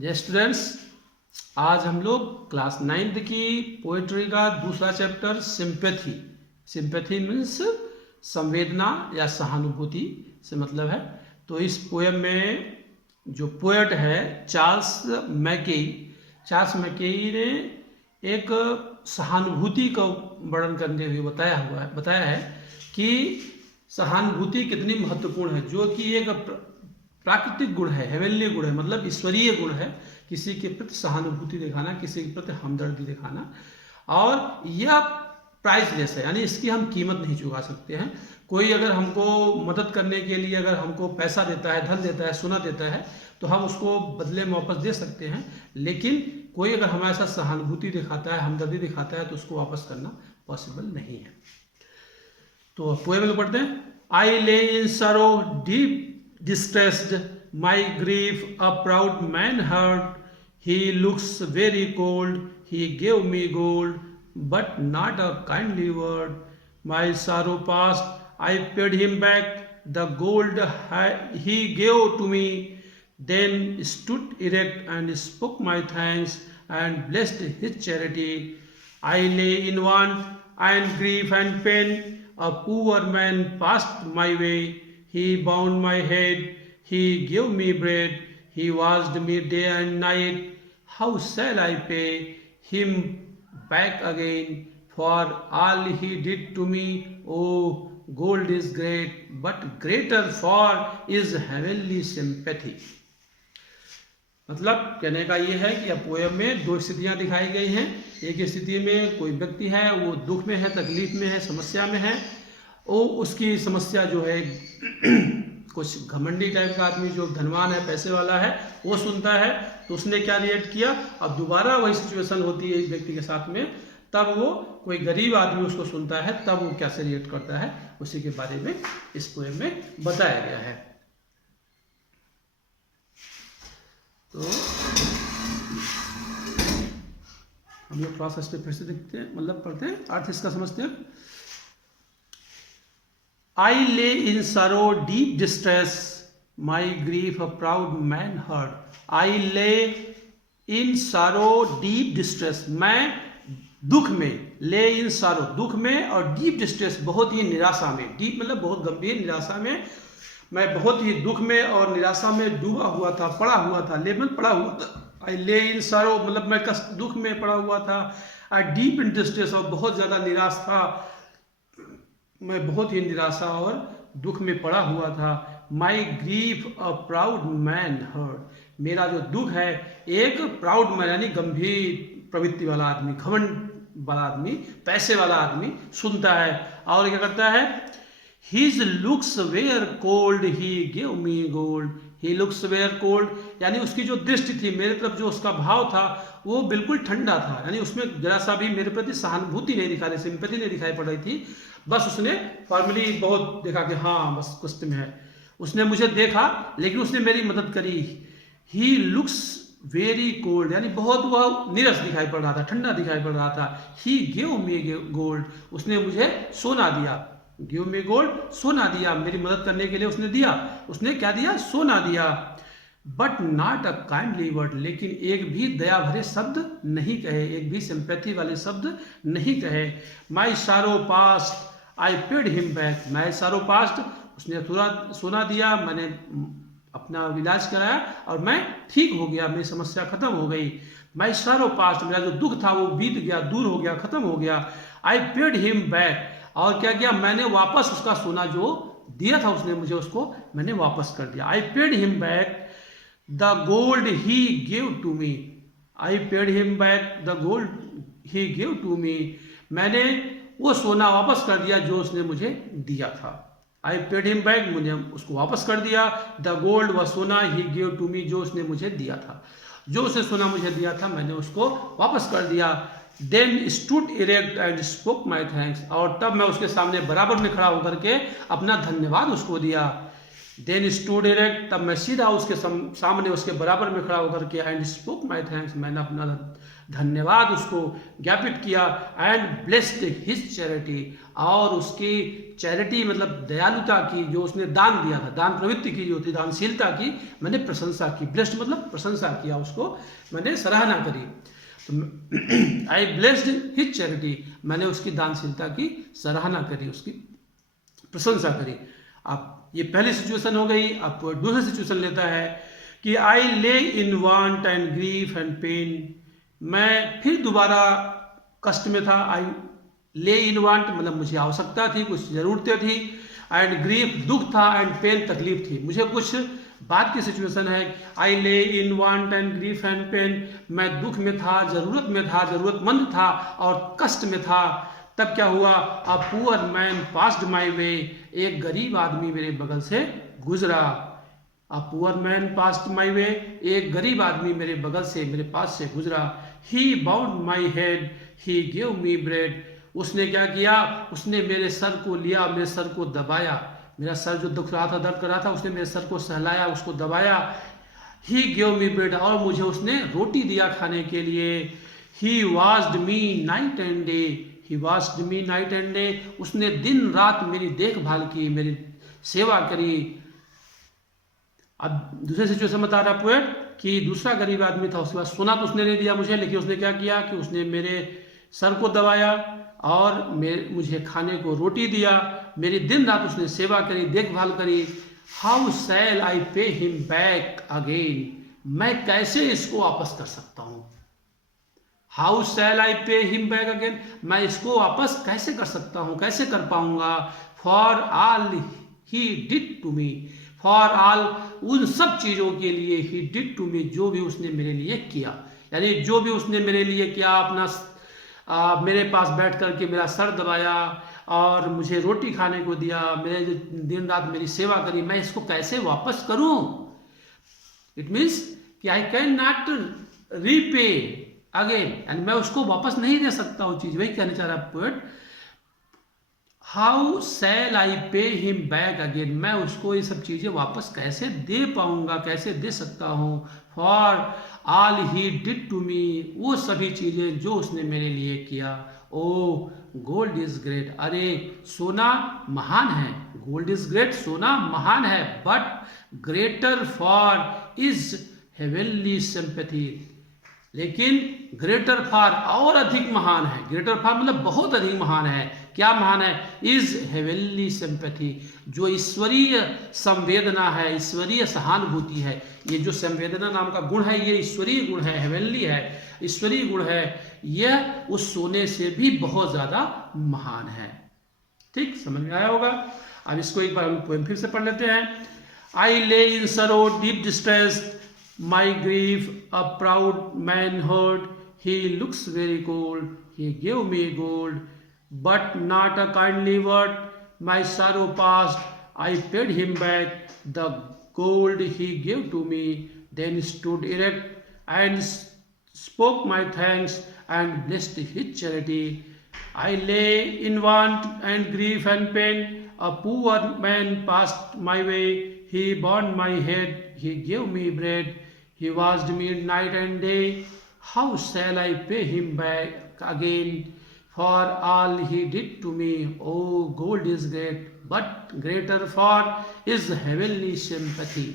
जय स्टूडेंट्स, आज हम लोग क्लास 9th की पोएट्री का दूसरा चैप्टर सिंपैथी। सिंपैथी मीन्स संवेदना या सहानुभूति से मतलब है। तो इस पोएम में जो पोएट है चार्ल्स मैकेई ने एक सहानुभूति का वर्णन करते हुए बताया है कि सहानुभूति कितनी महत्वपूर्ण है, जो कि एक प्राकृतिक गुण है, हेवनली गुण है, मतलब ईश्वरीय गुण है। किसी के प्रति सहानुभूति दिखाना, किसी के प्रति हमदर्दी दिखाना, और यह प्राइसलेस है, यानी इसकी हम कीमत नहीं चुका सकते हैं। कोई अगर हमको मदद करने के लिए अगर हमको पैसा देता है, धन देता है, सोना देता है, तो हम उसको बदले में वापस दे सकते हैं, लेकिन कोई अगर हमारे साथ सहानुभूति दिखाता है, हमदर्दी दिखाता है, तो उसको वापस करना पॉसिबल नहीं है। तो पोएम में पढ़ते हैं। आई ले इन सरो deep distressed, my grief a proud man heard. He looks very cold, he gave me gold, but not a kindly word. My sorrow past, I paid him back the gold he gave to me. Then stood erect and spoke my thanks and blessed his charity. I lay in want and grief and pain, a poor man passed my way. He bound my head, he gave me bread, he washed me day and night. How shall I pay him back again for all he did to me? Oh, gold is great, but greater far is heavenly sympathy. मतलब कहने का ये है कि poem में दो स्थितियां दिखाई गई हैं। एक स्थिति में कोई व्यक्ति है, वो दुख में है, तकलीफ में है, समस्या में है। वो उसकी समस्या जो है कुछ घमंडी टाइप का आदमी जो धनवान है, पैसे वाला है, वो सुनता है, तो उसने क्या रिएक्ट किया। अब दोबारा वही सिचुएशन होती है एक व्यक्ति के साथ में, तब वो कोई गरीब आदमी उसको सुनता है, तब वो कैसे रिएक्ट करता है, उसी के बारे में इस पोएम में बताया गया है। तो हम लोग थोड़ा सा इस पर फिर से देखते हैं, मतलब पढ़ते हैं, अर्थ इसका समझते हैं। I lay in sorrow deep distress, my grief a proud man heard. I lay in sorrow deep distress, मैं दुख में, lay in sorrow दुख में, और deep distress बहुत ही निराशा में, deep मतलब बहुत गंभीर निराशा में, मैं बहुत ही दुख में और निराशा में डूबा हुआ था, पड़ा हुआ था, लेबल पड़ा हुआ था। I lay in sorrow मतलब मैं कष्ट दुख में पड़ा हुआ था। I deep in distress और बहुत ज़्यादा निराश था, मैं बहुत ही निराशा और दुख में पड़ा हुआ था। My grief a proud man heard, मेरा जो दुख है एक प्राउड मैन यानी गंभीर प्रवृत्ति वाला आदमी, घमंड वाला आदमी, पैसे वाला आदमी सुनता है। और क्या करता है, his looks were cold he give me gold. He looks were cold यानी उसकी जो दृष्टि थी, मेरे तरफ जो उसका भाव था वो बिल्कुल ठंडा था, यानी उसमें जरा सा भी मेरे प्रति सहानुभूति नहीं दिखा रही, सिंपैथी नहीं दिखाई पड़ रही थी। बस उसने फॉर्मली बहुत देखा कि हाँ बस कुछ में है, उसने मुझे देखा लेकिन उसने मेरी मदद करी। ही लुक्स वेरी कोल्ड यानी बहुत वह नीरस दिखाई पड़ रहा था, ठंडा दिखाई पड़ रहा था। ही गिव मी गोल्ड, उसने मुझे सोना दिया। गिव मी गोल्ड, सोना दिया, मेरी मदद करने के लिए उसने दिया। उसने क्या दिया, सोना दिया। But not a kindly word, लेकिन एक भी दया भरे शब्द नहीं कहे, एक भी सिंपैथी वाले शब्द नहीं कहे। My sorrow past I paid him back, my sorrow past, उसने थोड़ा सोना दिया, मैंने अपना इलाज कराया और मैं ठीक हो गया, मेरी समस्या खत्म हो गई। माई सारो पास्ट, मेरा जो दुख था वो बीत गया, दूर हो गया, खत्म हो गया। आई पेड हिम बैक, और क्या किया, मैंने वापस उसका सोना जो दिया था उसने मुझे, उसको मैंने वापस कर दिया। I paid him back the gold he give to me, I paid him back the gold he give to me, मैंने वो सोना वापस कर दिया जो उसने मुझे दिया था। आई पेड हिम बैक, मुझे उसको वापस कर दिया। द गोल्ड व सोना ही गिव टू मी, जो उसने मुझे दिया था, जो उसने सोना मुझे दिया था मैंने उसको वापस कर दिया। Then stood erect and spoke my thanks, और तब मैं उसके सामने बराबर में खड़ा होकर के अपना धन्यवाद उसको दिया। देन स्टूड इरेक्ट, तब मैं सीधा उसके सामने उसके बराबर में खड़ा होकर के एंड स्पोक माई थैंक्स, मैंने अपना धन्यवाद उसको ज्ञापित किया, एंड ब्लेस्ड हिज चैरिटी, और उसकी चैरिटी मतलब दयालुता की, जो उसने दान दिया था, दान प्रवृत्ति की जो थी, दानशीलता की, मैंने प्रशंसा की। ब्लेस्ड मतलब प्रशंसा किया, उसको मैंने सराहना करी। तो आई ब्लेस्ड हिज चैरिटी, मैंने उसकी दानशीलता की सराहना करी, उसकी प्रशंसा करी। अब ये पहली सिचुएशन हो गई। अब दूसरी सिचुएशन लेता है कि I lay in want and grief and pain, मैं फिर दोबारा कष्ट में था। आई ले इन वांट मतलब मुझे आवश्यकता थी, कुछ ज़रूरतें थी, एंड ग्रीफ दुख था, एंड पेन तकलीफ थी, मुझे कुछ बात की सिचुएशन है। I lay in want and grief and pain, मैं दुख में था, ज़रूरत में था, ज़रूरतमंद था और कष्ट में था। तब क्या हुआ? A poor man passed my way, एक गरीब आदमी मेरे बगल से गुजरा। A poor man passed my way, एक गरीब आदमी मेरे बगल से, मेरे पास से गुजरा। He bound my head, he give me bread, उसने क्या किया? उसने मेरे सर को लिया, मेरे सर को दबाया, मेरा सर जो दुख रहा था, दर्द कर रहा था, उसने मेरे सर को सहलाया, उसको दबाया। ही गिव मी ब्रेड, और मुझे उसने रोटी दिया खाने के लिए। He washed me night and day, he washed me night and day, उसने दिन रात मेरी देखभाल की, मेरी सेवा करी। अब दूसरे सिचुएशन बता रहा पोएट कि दूसरा गरीब आदमी था, उसके बाद सोना तो उसने नहीं दिया मुझे, लेकिन उसने क्या किया कि उसने मेरे सर को दबाया और मुझे खाने को रोटी दिया, मेरी दिन रात उसने सेवा करी, देखभाल करी। How shell I pay him back again, मैं कैसे इसको वापस कर सकता हूँ? How shell I pay him back again, मैं इसको वापस कैसे कर सकता हूँ, कैसे कर पाऊंगा? For all he did to me, for all, उन सब चीज़ों के लिए, ही डिड टू मी, जो भी उसने मेरे लिए किया, यानी जो भी उसने मेरे लिए किया, अपना मेरे पास बैठ करके मेरा सर दबाया और मुझे रोटी खाने को दिया, मेरे दिन रात मेरी सेवा करी, मैं इसको कैसे वापस करूं? इट मीन्स कि I can not repay again, and मैं उसको वापस नहीं दे सकता वो चीज। वही कहना चाह रहा poet, how shell I pay him back again, मैं उसको ये सब चीजें वापस कैसे दे पाऊंगा, कैसे दे सकता हूँ? For all he did to me, वो सभी चीजें जो उसने मेरे लिए किया। ओ गोल्ड इज ग्रेट, अरे सोना महान है, गोल्ड इज ग्रेट, सोना महान है, but greater for is heavenly sympathy, लेकिन ग्रेटर फार और अधिक महान है। ग्रेटर फार मतलब बहुत अधिक महान है। क्या महान है? इज हेवनली सिंपैथी, जो ईश्वरीय संवेदना है, ईश्वरीय सहानुभूति है। ये जो संवेदना नाम का गुण है, ये ईश्वरीय गुण है, हेवनली है, ईश्वरीय गुण है। यह उस सोने से भी बहुत ज्यादा महान है। ठीक, समझ में आया होगा। अब इसको एक बार हम पोएम फिर से पढ़ लेते हैं। आई ले इन सरो deep distress, my grief a proud man heard, he looks very cold, he gave me gold, but not a kindly word, my sorrow past, I paid him back the gold he gave to me, then stood erect and spoke my thanks and blessed his charity. I lay in want and grief and pain, a poor man passed my way, he bound my head, he gave me bread, he washed me night and day. How shall I pay him back again for all he did to me? Oh, gold is great, but greater for his heavenly sympathy.